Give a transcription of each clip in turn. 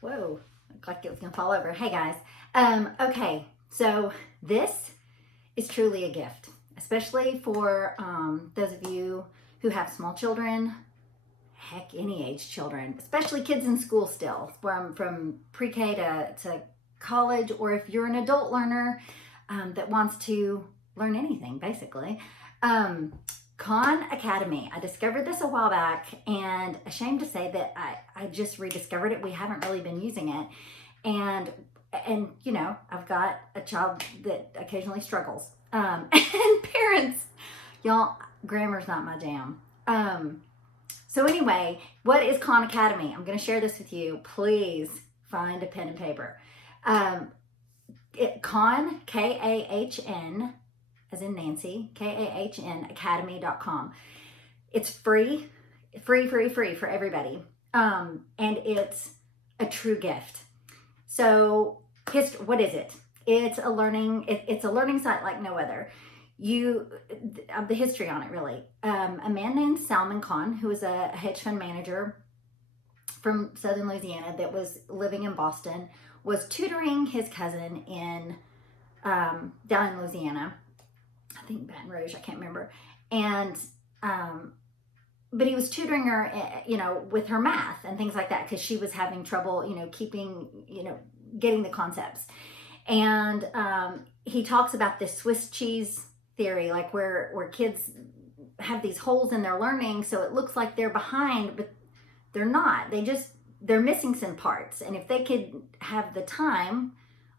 Whoa, looked like it was gonna fall over. Hey guys. Okay, so this is truly a gift, especially for those of you who have small children, heck, any age children, especially kids in school still, from pre-K to college, or if you're an adult learner that wants to learn anything, basically. Um, Khan Academy. I discovered this a while back, and ashamed to say that I just rediscovered it. We haven't really been using it, and I've got a child that occasionally struggles, and parents, y'all, grammar's not my jam. So anyway, what is Khan Academy? I'm going to share this with you. Please find a pen and paper. Khan, Kahn, as in Nancy, Kahn, academy.com. It's free for everybody. And it's a true gift. So, what is it? It's a learning site like no other. The history on it, really. A man named Salman Khan, who was a hedge fund manager from southern Louisiana that was living in Boston, was tutoring his cousin in down in Louisiana. I think Baton Rouge, I can't remember. And but he was tutoring her, with her math and things like that, because she was having trouble, getting the concepts. And he talks about this Swiss cheese theory, like where kids have these holes in their learning, so it looks like they're behind, but they're not. They're missing some parts. And if they could have the time,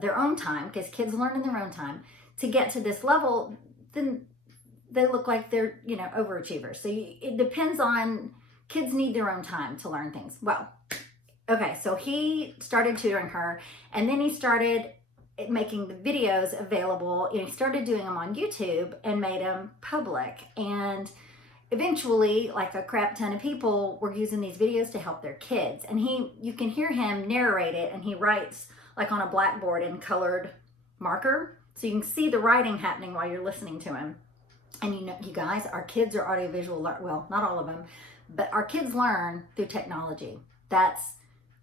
their own time, because kids learn in their own time, to get to this level, then they look like they're, overachievers. So it depends on, kids need their own time to learn things. Well, okay, so he started tutoring her, and then he started making the videos available. He started doing them on YouTube and made them public. And eventually, like a crap ton of people were using these videos to help their kids. And you can hear him narrate it, and he writes like on a blackboard in colored marker. So you can see the writing happening while you're listening to him. And you guys, our kids are audiovisual, well, not all of them, but our kids learn through technology.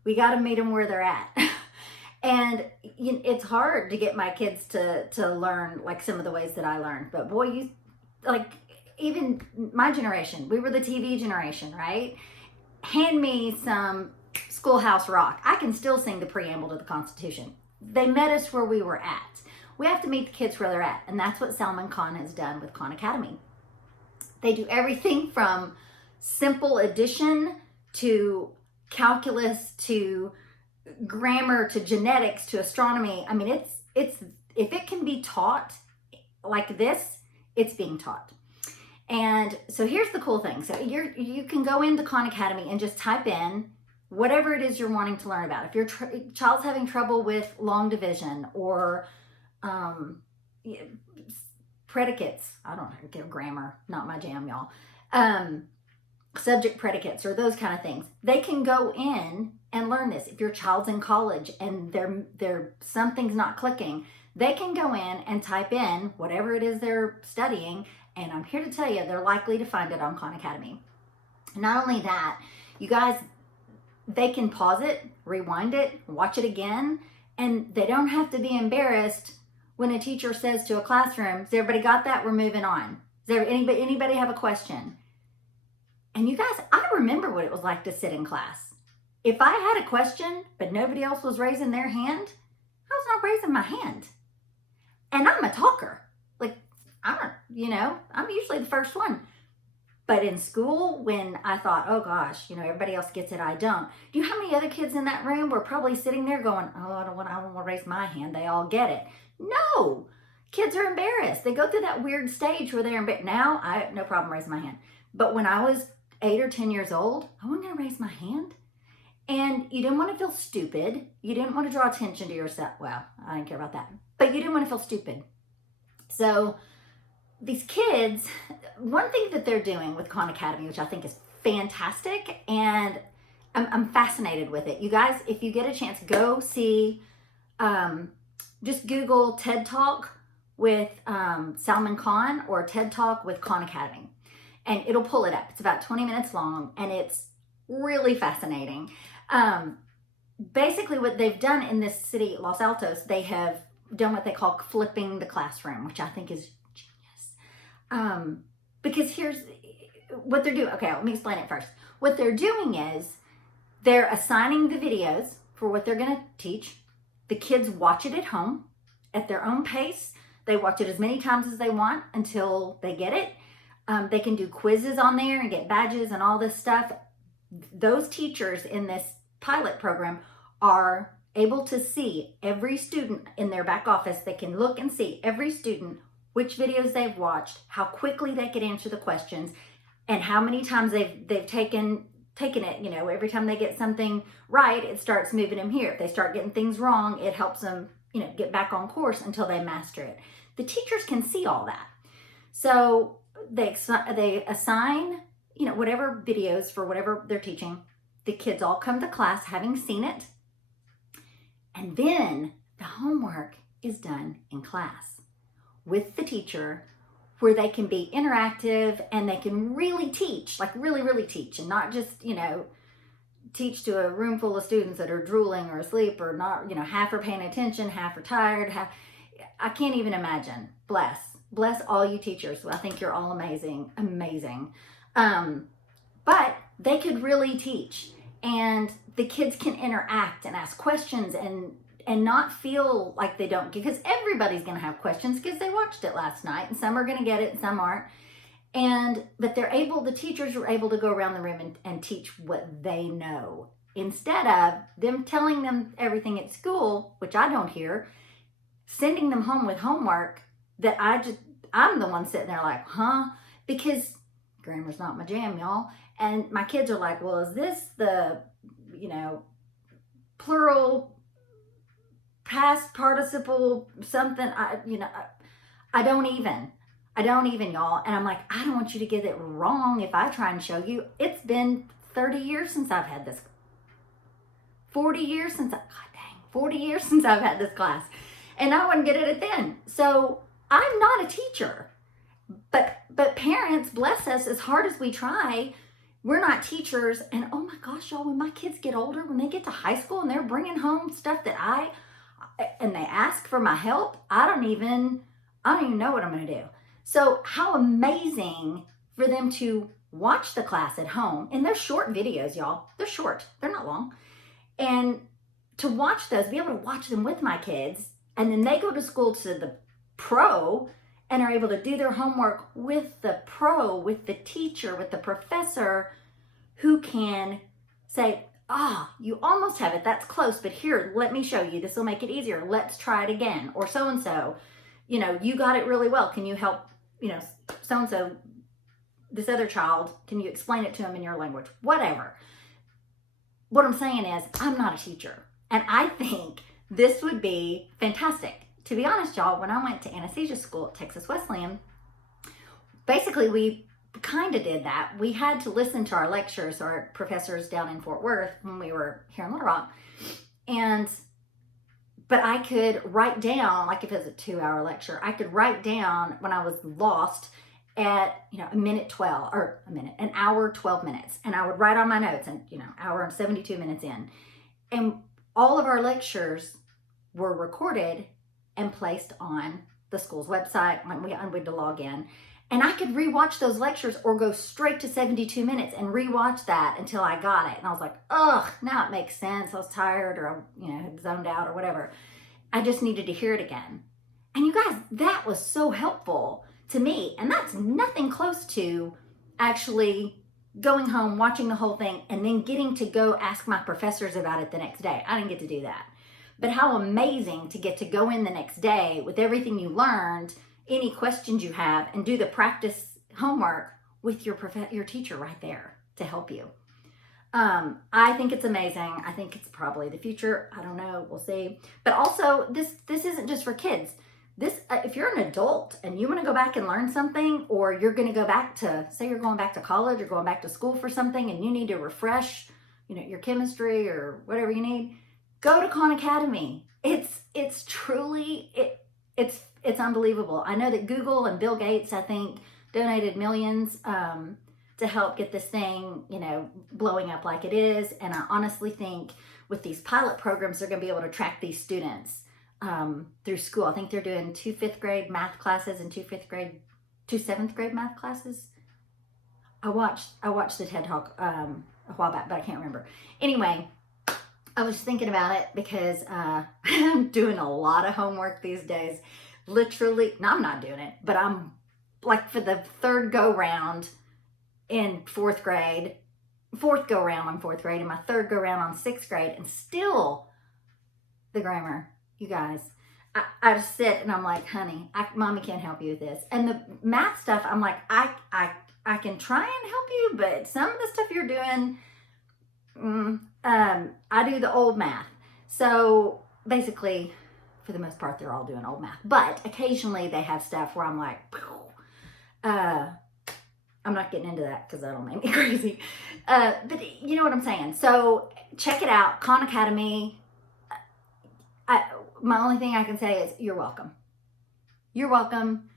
We got to meet them where they're at. And it's hard to get my kids to learn like some of the ways that I learned. But boy, even my generation, we were the TV generation, right? Hand me some Schoolhouse Rock. I can still sing the preamble to the Constitution. They met us where we were at. We have to meet the kids where they're at. And that's what Salman Khan has done with Khan Academy. They do everything from simple addition to calculus to grammar to genetics to astronomy. I mean, it's if it can be taught like this, it's being taught. And so here's the cool thing. So you can go into Khan Academy and just type in whatever it is you're wanting to learn about. If your child's having trouble with long division or predicates, I don't know, grammar, not my jam, y'all. Subject predicates or those kind of things, they can go in and learn this. If your child's in college and something's not clicking, they can go in and type in whatever it is they're studying, and I'm here to tell you they're likely to find it on Khan Academy. Not only that, you guys, they can pause it, rewind it, watch it again, and they don't have to be embarrassed when a teacher says to a classroom, "Has everybody got that? We're moving on. Does anybody have a question?" And you guys, I remember what it was like to sit in class. If I had a question, but nobody else was raising their hand, I was not raising my hand. And I'm a talker. Like, I'm usually the first one. But in school, when I thought, oh gosh, everybody else gets it, I don't. Do you know how many other kids in that room were probably sitting there going, oh, I don't want to raise my hand. They all get it. No, kids are embarrassed. They go through that weird stage where they're embarrassed. Now, I have no problem raising my hand. But when I was 8 or 10 years old, I wasn't going to raise my hand. And you didn't want to feel stupid. You didn't want to draw attention to yourself. Well, I didn't care about that. But you didn't want to feel stupid. So these kids, one thing that they're doing with Khan Academy, which I think is fantastic, and I'm fascinated with it. You guys, if you get a chance, go see, just Google TED Talk with Salman Khan or TED Talk with Khan Academy. And it'll pull it up. It's about 20 minutes long, and it's really fascinating. basically what they've done in this city, Los Altos, they have done what they call flipping the classroom, which I think is genius. Because here's what they're doing. Okay, let me explain it first. What they're doing is they're assigning the videos for what they're going to teach. The kids watch it at home at their own pace. They watch it as many times as they want until they get it. They can do quizzes on there and get badges and all this stuff. Those teachers in this pilot program are able to see every student in their back office. They can look and see every student, which videos they've watched, how quickly they could answer the questions, and how many times they've taken it. You know, every time they get something right, it starts moving them here. If they start getting things wrong, it helps them, you know, get back on course until they master it. The teachers can see all that. So they assign, you know, whatever videos for whatever they're teaching. The kids all come to class having seen it. And then the homework is done in class with the teacher, where they can be interactive and they can really teach, like really, really teach, and not just, you know, teach to a room full of students that are drooling or asleep or not, you know, half are paying attention, half are tired, I can't even imagine. Bless all you teachers. I think you're all amazing. But they could really teach, and the kids can interact and ask questions and not feel like they don't, because everybody's going to have questions because they watched it last night, and some are going to get it and some aren't. But the teachers are able to go around the room and teach what they know, instead of them telling them everything at school, which I don't hear, sending them home with homework that I'm the one sitting there like, huh? Because grammar's not my jam, y'all. And my kids are like, well, is this the, you know, plural, past participle, something? I don't even, y'all. And I'm like, I don't want you to get it wrong if I try and show you. It's been 30 years since I've had this. 40 years since I've had this class. And I wouldn't get it then. So I'm not a teacher. But parents, bless us, as hard as we try, we're not teachers. And oh my gosh, y'all, when my kids get older, when they get to high school and they're bringing home stuff that and they ask for my help, I don't even know what I'm going to do. So how amazing for them to watch the class at home. And they're short videos, y'all. They're short. They're not long. And to watch those, be able to watch them with my kids, and then they go to school to the pro and are able to do their homework with the pro, with the teacher, with the professor, who can say, you almost have it. That's close, but here, let me show you. This will make it easier. Let's try it again. Or so-and-so, you know, you got it really well. Can you help, you know, so-and-so, this other child, can you explain it to them in your language? Whatever. What I'm saying is, I'm not a teacher. And I think this would be fantastic. To be honest, y'all, when I went to anesthesia school at Texas Wesleyan, basically we kind of did that. We had to listen to our lectures, our professors down in Fort Worth when we were here in Little Rock. But I could write down, like if it was a 2-hour lecture, I could write down when I was lost at, you know, an hour, 12 minutes. And I would write on my notes, and, you know, hour and 72 minutes in. And all of our lectures were recorded and placed on the school's website when we had to log in. And I could rewatch those lectures or go straight to 72 minutes and rewatch that until I got it. And I was like, now it makes sense. I was tired, or, you know, had zoned out or whatever. I just needed to hear it again. And you guys, that was so helpful to me. And that's nothing close to actually going home, watching the whole thing, and then getting to go ask my professors about it the next day. I didn't get to do that. But how amazing to get to go in the next day with everything you learned, any questions you have, and do the practice homework with your teacher right there to help you. I think it's amazing. I think it's probably the future. I don't know. We'll see. But also, this isn't just for kids. This, if you're an adult and you want to go back and learn something, or you're going to go back to, say you're going back to college or going back to school for something, and you need to refresh, you know, your chemistry or whatever you need, go to Khan Academy. It's truly, it's unbelievable. I know that Google and Bill Gates, I think, donated millions to help get this thing, blowing up like it is. And I honestly think with these pilot programs, they're going to be able to track these students through school. I think they're doing 2 5th grade math classes and 2 7th grade math classes. I watched the TED Talk a while back, but I can't remember. Anyway, I was thinking about it because I'm doing a lot of homework these days. Literally, no, I'm not doing it, but I'm like for the third go round in 4th grade, 4th go round on 4th grade, and my 3rd go round on 6th grade, and still the grammar, you guys. I just sit and I'm like, honey, mommy can't help you with this. And the math stuff, I'm like, I can try and help you, but some of the stuff you're doing, I do the old math. So basically, for the most part, they're all doing old math. But occasionally they have stuff where I'm like, I'm not getting into that because that'll make me crazy. But you know what I'm saying. So check it out, Khan Academy. My only thing I can say is you're welcome. You're welcome.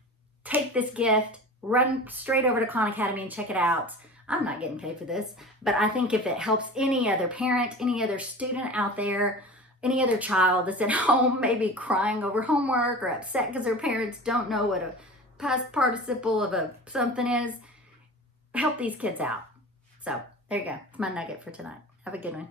Take this gift, run straight over to Khan Academy and check it out. I'm not getting paid for this, but I think if it helps any other parent, any other student out there, any other child that's at home, maybe crying over homework or upset because their parents don't know what a past participle of a something is, help these kids out. So there you go. It's my nugget for tonight. Have a good one.